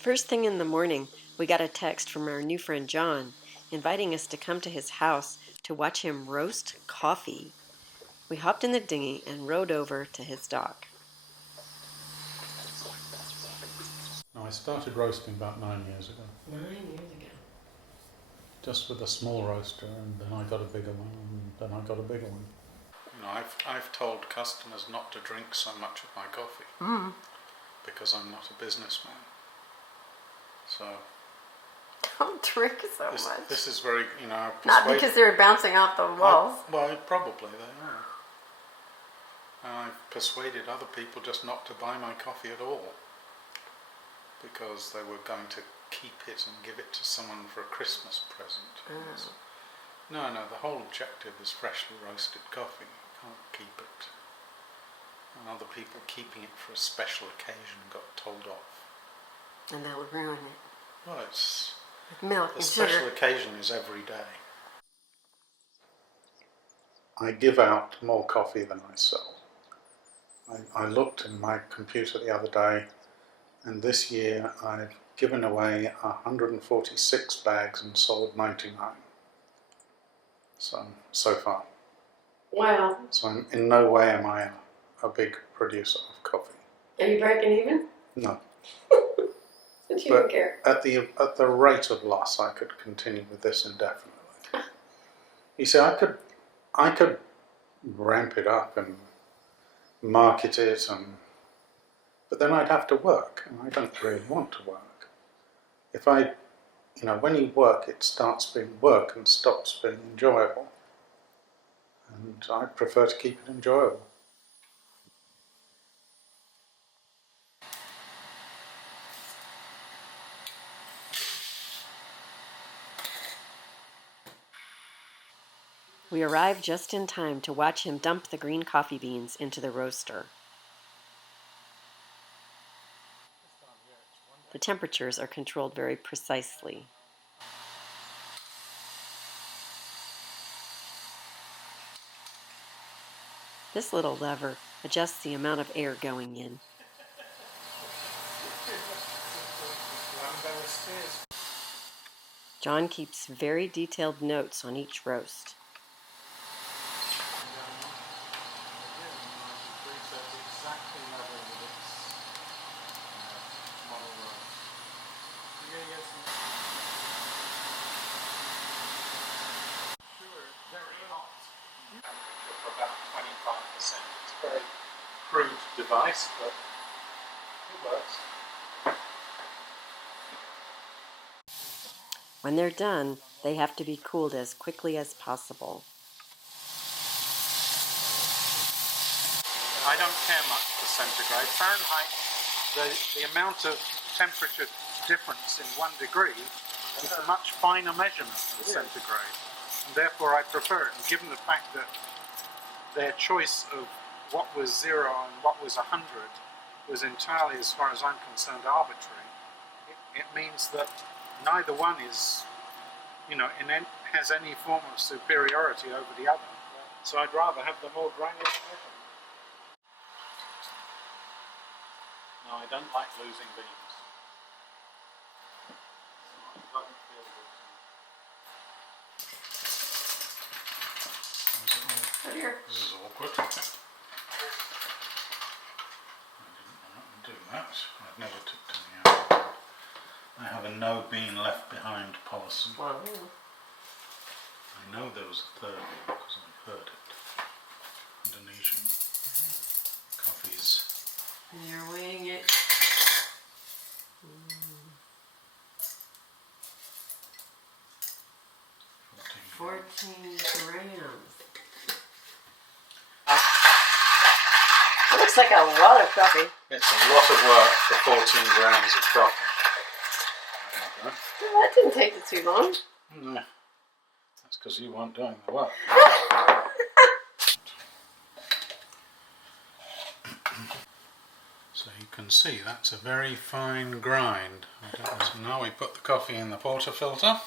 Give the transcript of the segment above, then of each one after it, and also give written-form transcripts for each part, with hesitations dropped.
First thing in the morning, we got a text from our new friend John, inviting us to come to his house to watch him roast coffee. We hopped in the dinghy and rowed over to his dock. I started roasting about 9 years ago. 9 years ago. Just with a small roaster, and then I got a bigger one, and then I got a bigger one. You know, I've told customers not to drink so much of my coffee because I'm not a businessman. So Don't drink so much. This is very, Not because they're bouncing off the walls. Well, probably they are. And I've persuaded other people just not to buy my coffee at all because they were going to keep it and give it to someone for a Christmas present. No, the whole objective is freshly roasted coffee. You can't keep it. And other people keeping it for a special occasion got told off. And that would ruin it. Well, it's... With milk the and special sugar. occasion is every day. I give out more coffee than I sell. I looked in my computer the other day, and this year I've given away 146 bags and sold 99. So far. Wow. So in no way am I a big producer of coffee. Are you breaking even? No. But you don't care. At the rate of loss, I could continue with this indefinitely. You see, I could ramp it up and market it, but then I'd have to work, and I don't really want to work. If when you work, it starts being work and stops being enjoyable. And I prefer to keep it enjoyable. We arrived just in time to watch him dump the green coffee beans into the roaster. The temperatures are controlled very precisely. This little lever adjusts the amount of air going in. John keeps very detailed notes on each roast. For about 25%. It's a very crude device, but it works. When they're done, they have to be cooled as quickly as possible. I don't care much for centigrade. Fahrenheit, the amount of temperature difference in 1 degree is a much finer measurement than centigrade. And therefore I prefer it. And given the fact that their choice of what was 0 and what was 100 was entirely, as far as I'm concerned, arbitrary, it means that neither one is, has any form of superiority over the other. So I'd rather have the more granular measurement. No, I don't like losing beans. It doesn't feel good to me. Oh dear. This is awkward. I didn't do that. I've never took any out. I have a no bean left behind policy. Wow. I know there was a third one because I've heard it. Indonesian coffees. And you're weighing it. 14 grams. That looks like a lot of coffee. It's a lot of work for 14 grams of coffee. Well, that didn't take you too long. No, that's because you weren't doing the work. So you can see that's a very fine grind. So now we put the coffee in the portafilter.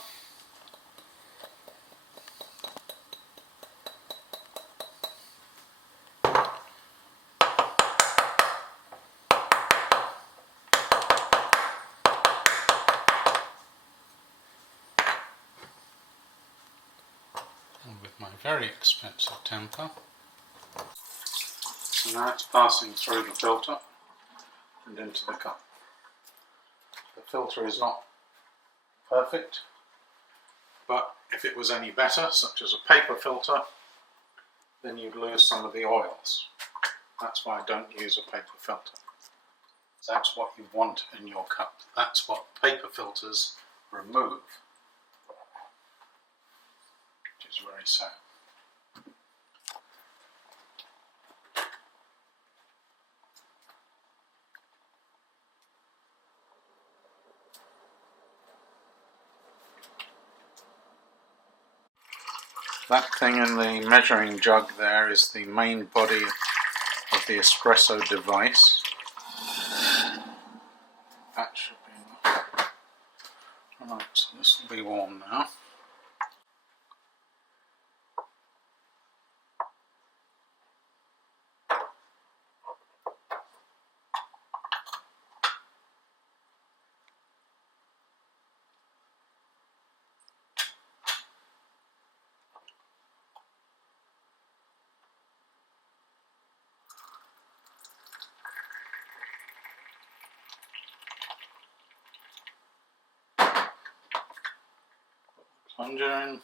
very expensive temper. So now it's passing through the filter and into the cup. The filter is not perfect, but if it was any better, such as a paper filter, then you'd lose some of the oils. That's why I don't use a paper filter. That's what you want in your cup. That's what paper filters remove, which is very sad. That thing in the measuring jug there is the main body of the espresso device. That should be enough. Right, so this will be warm now. Plunger in.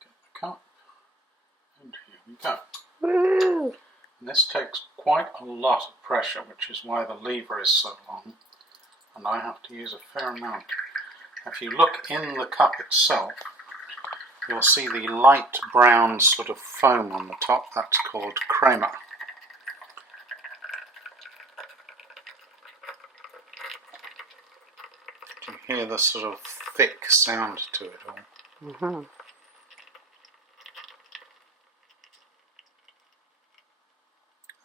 Get the cup, and here we go. Woo! And this takes quite a lot of pressure, which is why the lever is so long, and I have to use a fair amount. If you look in the cup itself, you'll see the light brown sort of foam on the top. That's called crema. You can hear the sort of thick sound to it all. Mm-hmm.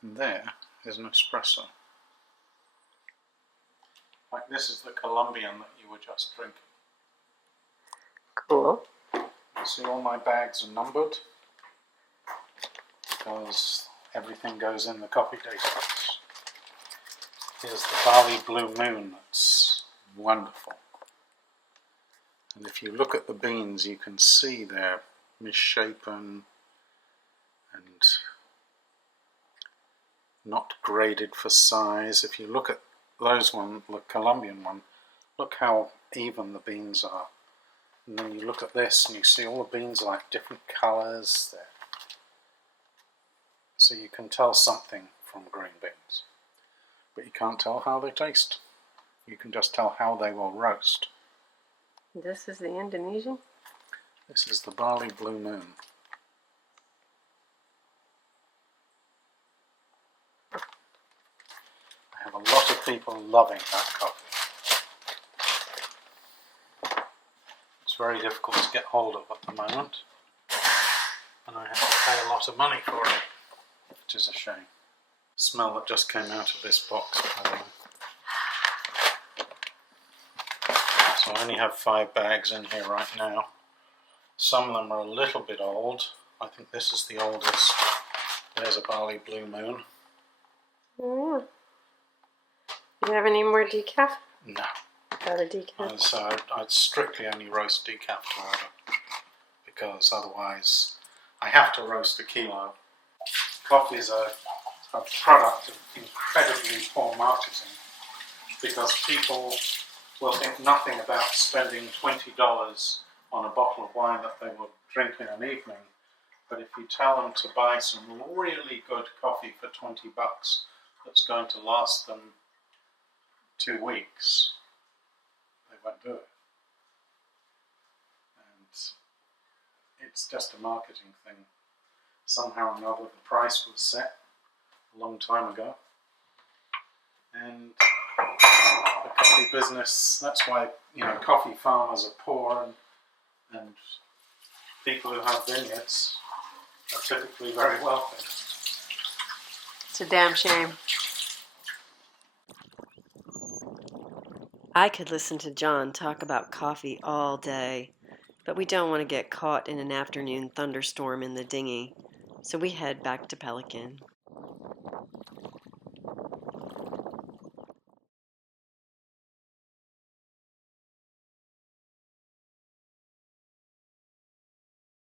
And there is an espresso. Like this is the Colombian that you were just drinking. Cool. You see all my bags are numbered because everything goes in the coffee taste box. Here's the Barley Blue Moon, that's wonderful. And if you look at the beans, you can see they're misshapen and not graded for size. If you look at those one, the Colombian one, look how even the beans are. And then you look at this and you see all the beans are like different colours there. So you can tell something from green beans. But you can't tell how they taste. You can just tell how they will roast. This is the Indonesian? This is the Barley Blue Moon. I have a lot of people loving that coffee. It's very difficult to get hold of at the moment, and I have to pay a lot of money for it, which is a shame. Smell that just came out of this box, by the way. So I only have 5 bags in here right now. Some of them are a little bit old. I think this is the oldest. There's a Barley Blue Moon. Oh, yeah. You have any more decaf? No. Got a decaf? So I'd strictly only roast decaf to order, because otherwise I have to roast a kilo. Coffee is a product of incredibly poor marketing, because people will think nothing about spending $20 on a bottle of wine that they will drink in an evening. But if you tell them to buy some really good coffee for $20 that's going to last them 2 weeks, they won't do it. And it's just a marketing thing. Somehow or another the price was set a long time ago. And the coffee business, that's why, coffee farmers are poor, and people who have vineyards are typically very wealthy. It's a damn shame. I could listen to John talk about coffee all day, but we don't want to get caught in an afternoon thunderstorm in the dinghy, so we head back to Pelican.